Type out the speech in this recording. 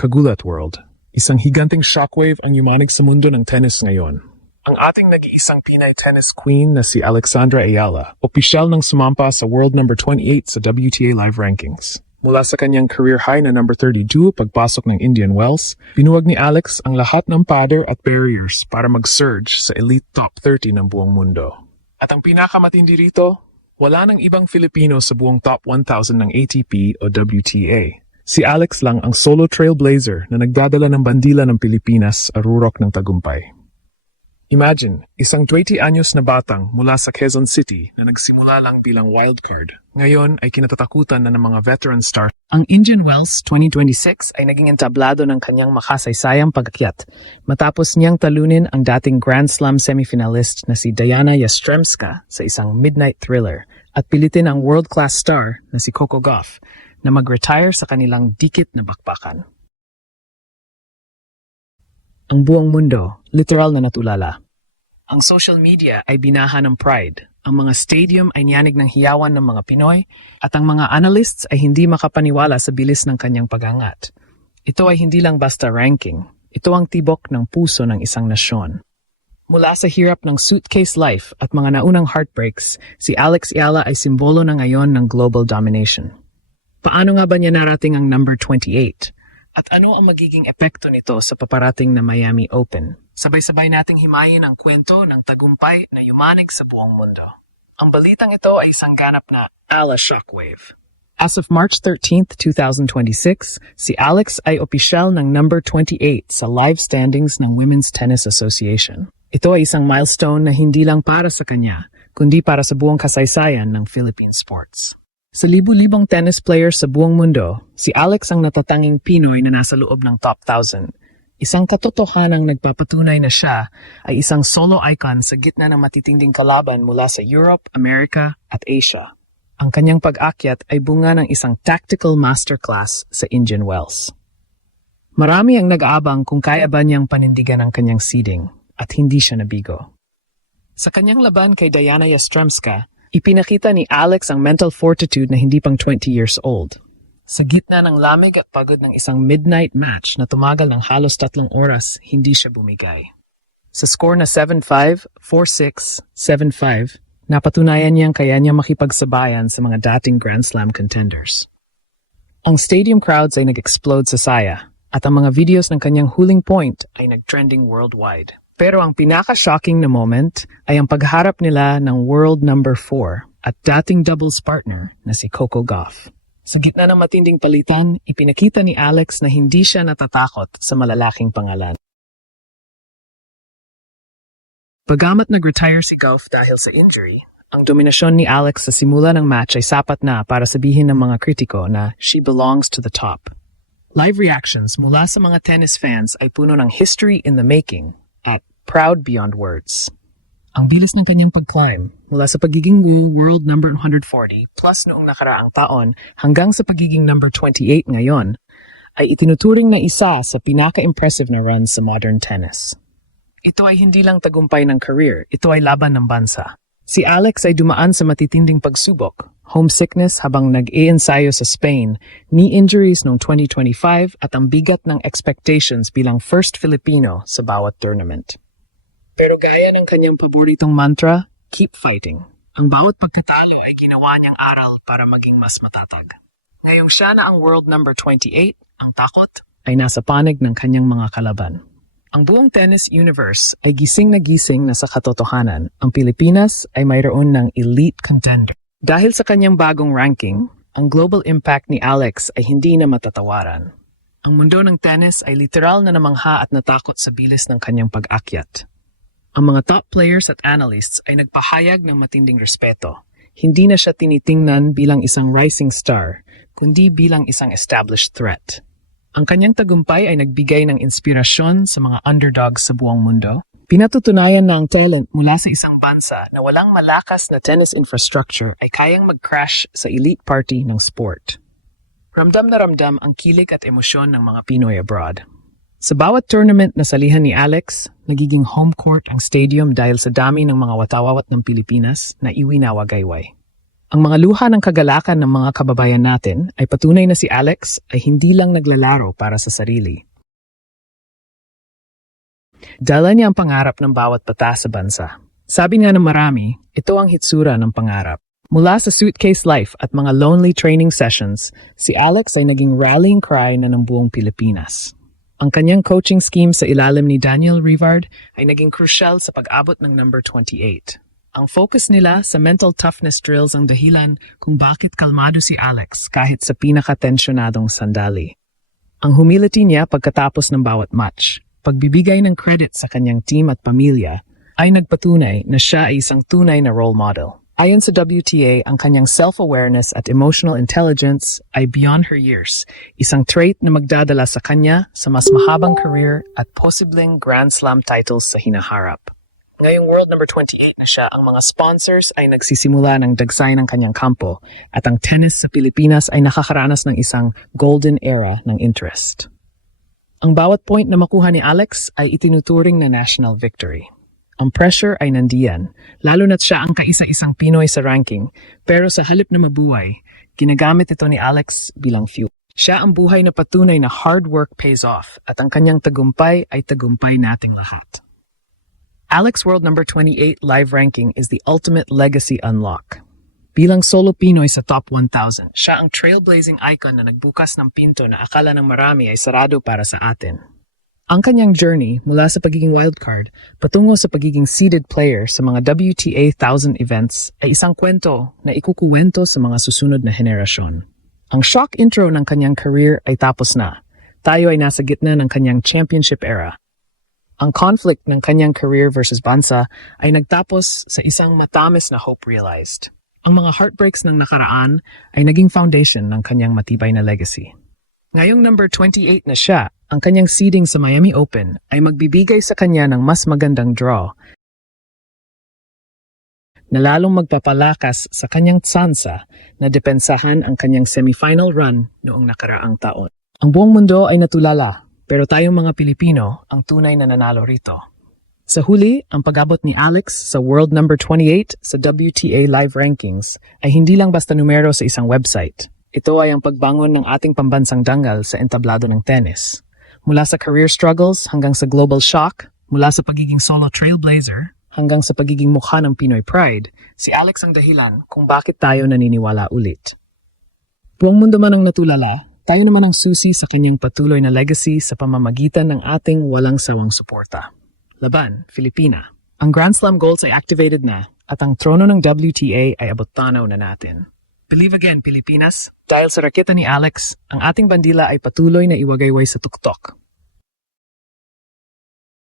Kagulat World. Isang higanting shockwave ang yumanig sa mundo ng tennis ngayon. Ang ating nag-iisang Pinay tennis queen na si Alexandra Ayala, opisyal ng sumampa sa world number 28 sa WTA Live Rankings. Mula sa kanyang career high na number 32 pagpasok ng Indian Wells, binuwag ni Alex ang lahat ng pader at barriers para mag-surge sa elite top 30 ng buong mundo. At ang pinakamatindi rito, wala nang ibang Filipino sa buong top 1,000 ng ATP o WTA. Si Alex lang ang solo trailblazer na nagdadala ng bandila ng Pilipinas sa rurok ng tagumpay. Imagine, isang 20 anyos na batang mula sa Quezon City na nagsimula lang bilang wildcard. Ngayon ay kinatatakutan na ng mga veteran star. Ang Indian Wells 2026 ay naging entablado ng kanyang makasaysayang pag-akyat matapos niyang talunin ang dating Grand Slam semifinalist na si Diana Yastremska sa isang midnight thriller at pilitin ang world-class star na si Coco Gauff na mag-retire sa kanilang dikit na bakbakan. Ang buong mundo, literal na natulala. Ang social media ay binaha ng pride. Ang mga stadium ay niyanig ng hiyawan ng mga Pinoy at ang mga analysts ay hindi makapaniwala sa bilis ng kanyang pagangat. Ito ay hindi lang basta ranking. Ito ang tibok ng puso ng isang nasyon. Mula sa hirap ng suitcase life at mga naunang heartbreaks, si Alex Ayala ay simbolo na ngayon ng global domination. Paano nga ba niya narating ang number 28? At ano ang magiging epekto nito sa paparating na Miami Open? Sabay-sabay nating himayin ang kwento ng tagumpay na yumanig sa buong mundo. Ang balitang ito ay isang ganap na ala shockwave. As of March 13, 2026, si Alex ay opisyal ng number 28 sa live standings ng Women's Tennis Association. Ito ay isang milestone na hindi lang para sa kanya, kundi para sa buong kasaysayan ng Philippine sports. Sa libu-libong tennis players sa buong mundo, si Alex ang natatanging Pinoy na nasa loob ng top 1,000. Isang katotohanang nagpapatunay na siya ay isang solo icon sa gitna ng matitinding kalaban mula sa Europe, America at Asia. Ang kanyang pag-akyat ay bunga ng isang tactical masterclass sa Indian Wells. Marami ang nag-aabang kung kaya ba niyang panindigan ang kanyang seeding at hindi siya nabigo. Sa kanyang laban kay Diana Yastremska, ipinakita ni Alex ang mental fortitude na hindi pang 20 years old. Sa gitna ng lamig at pagod ng isang midnight match na tumagal ng halos 3 oras, hindi siya bumigay. Sa score na 7-5, 4-6, 7-5, napatunayan niyang kaya niya makipagsabayan sa mga dating Grand Slam contenders. Ang stadium crowds ay nag-explode sa saya, at ang mga videos ng kanyang huling point ay nag-trending worldwide. Pero ang pinaka-shocking na moment ay ang pagharap nila ng world number 4 at dating doubles partner na si Coco Gauff. Sa gitna ng matinding palitan, ipinakita ni Alex na hindi siya natatakot sa malalaking pangalan. Bagamat nag-retire si Gauff dahil sa injury, ang dominasyon ni Alex sa simula ng match ay sapat na para sabihin ng mga kritiko na she belongs to the top. Live reactions mula sa mga tennis fans ay puno ng history in the making at proud beyond words. Ang bilis ng kanyang pag-climb mula sa pagiging world number 140 plus noong nakaraang taon hanggang sa pagiging number 28 ngayon ay itinuturing na isa sa pinaka-impressive na runs sa modern tennis. Ito ay hindi lang tagumpay ng career, ito ay laban ng bansa. Si Alex ay dumaan sa matitinding pagsubok, homesickness habang nag-iensayo sa Spain, knee injuries noong 2025 at ang bigat ng expectations bilang first Filipino sa bawat tournament. Pero gaya ng kanyang paboritong mantra, keep fighting. Ang bawat pagkatalo ay ginawa niyang aral para maging mas matatag. Ngayong siya na ang world number 28, ang takot ay nasa panig ng kanyang mga kalaban. Ang buong tennis universe ay gising na sa katotohanan. Ang Pilipinas ay mayroon ng elite contender. Dahil sa kanyang bagong ranking, ang global impact ni Alex ay hindi na matatawaran. Ang mundo ng tennis ay literal na namangha at natakot sa bilis ng kanyang pag-akyat. Ang mga top players at analysts ay nagpahayag ng matinding respeto. Hindi na siya tinitingnan bilang isang rising star, kundi bilang isang established threat. Ang kanyang tagumpay ay nagbigay ng inspirasyon sa mga underdogs sa buong mundo. Pinatutunayan na ang talent mula sa isang bansa na walang malakas na tennis infrastructure ay kayang mag-crash sa elite party ng sport. Ramdam na ramdam ang kilig at emosyon ng mga Pinoy abroad. Sa bawat tournament na salihan ni Alex, nagiging home court ang stadium dahil sa dami ng mga watawawat ng Pilipinas na iwinawagayway. Ang mga luha ng kagalakan ng mga kababayan natin ay patunay na si Alex ay hindi lang naglalaro para sa sarili. Dala niya ang pangarap ng bawat bata sa bansa. Sabi nga ng marami, ito ang hitsura ng pangarap. Mula sa suitcase life at mga lonely training sessions, si Alex ay naging rallying cry na ng buong Pilipinas. Ang kanyang coaching scheme sa ilalim ni Daniel Rivard ay naging crucial sa pag-abot ng number 28. Ang focus nila sa mental toughness drills ang dahilan kung bakit kalmado si Alex kahit sa pinaka-tensyonadong sandali. Ang humility niya pagkatapos ng bawat match, pagbibigay ng credit sa kanyang team at pamilya, ay nagpatunay na siya ay isang tunay na role model. Ayon sa WTA, ang kanyang self-awareness at emotional intelligence ay beyond her years, isang trait na magdadala sa kanya sa mas mahabang career at posibleng Grand Slam titles sa hinaharap. Ngayong world number 28 na siya, ang mga sponsors ay nagsisimula ng dagsay ng kanyang kampo at ang tennis sa Pilipinas ay nakakaranas ng isang golden era ng interest. Ang bawat point na makuha ni Alex ay itinuturing na national victory. Ang pressure ay nandiyan, lalo na't siya ang kaisa-isang Pinoy sa ranking, pero sa halip na mabuhay, ginagamit ito ni Alex bilang fuel. Siya ang buhay na patunay na hard work pays off at ang kanyang tagumpay ay tagumpay nating lahat. Alex World number 28 live ranking is the ultimate legacy unlock. Bilang solo Pinoy sa top 1,000, siya ang trailblazing icon na nagbukas ng pinto na akala ng marami ay sarado para sa atin. Ang kanyang journey mula sa pagiging wildcard patungo sa pagiging seeded player sa mga WTA 1000 events ay isang kwento na ikukuwento sa mga susunod na henerasyon. Ang shock intro ng kanyang career ay tapos na. Tayo ay nasa gitna ng kanyang championship era. Ang conflict ng kanyang career versus bansa ay nagtapos sa isang matamis na hope realized. Ang mga heartbreaks ng nakaraan ay naging foundation ng kanyang matibay na legacy. Ngayong number 28 na siya, ang kanyang seeding sa Miami Open ay magbibigay sa kanya ng mas magandang draw na lalong magpapalakas sa kanyang tsansa na depensahan ang kanyang semifinal run noong nakaraang taon. Ang buong mundo ay natulala, pero tayong mga Pilipino ang tunay na nanalo rito. Sa huli, ang pag-abot ni Alex sa world number 28 sa WTA live rankings ay hindi lang basta numero sa isang website. Ito ay ang pagbangon ng ating pambansang dangal sa entablado ng tennis. Mula sa career struggles hanggang sa global shock, mula sa pagiging solo trailblazer hanggang sa pagiging mukha ng Pinoy pride, si Alex ang dahilan kung bakit tayo naniniwala ulit. Buong mundo man ang natulala, tayo naman ang susi sa kanyang patuloy na legacy sa pamamagitan ng ating walang sawang suporta. Laban, Filipina. Ang Grand Slam goals ay activated na at ang trono ng WTA ay abot-tanaw na natin. Believe again, Pilipinas. Dahil sa raketa ni Alex, ang ating bandila ay patuloy na iwagayway sa tuktok.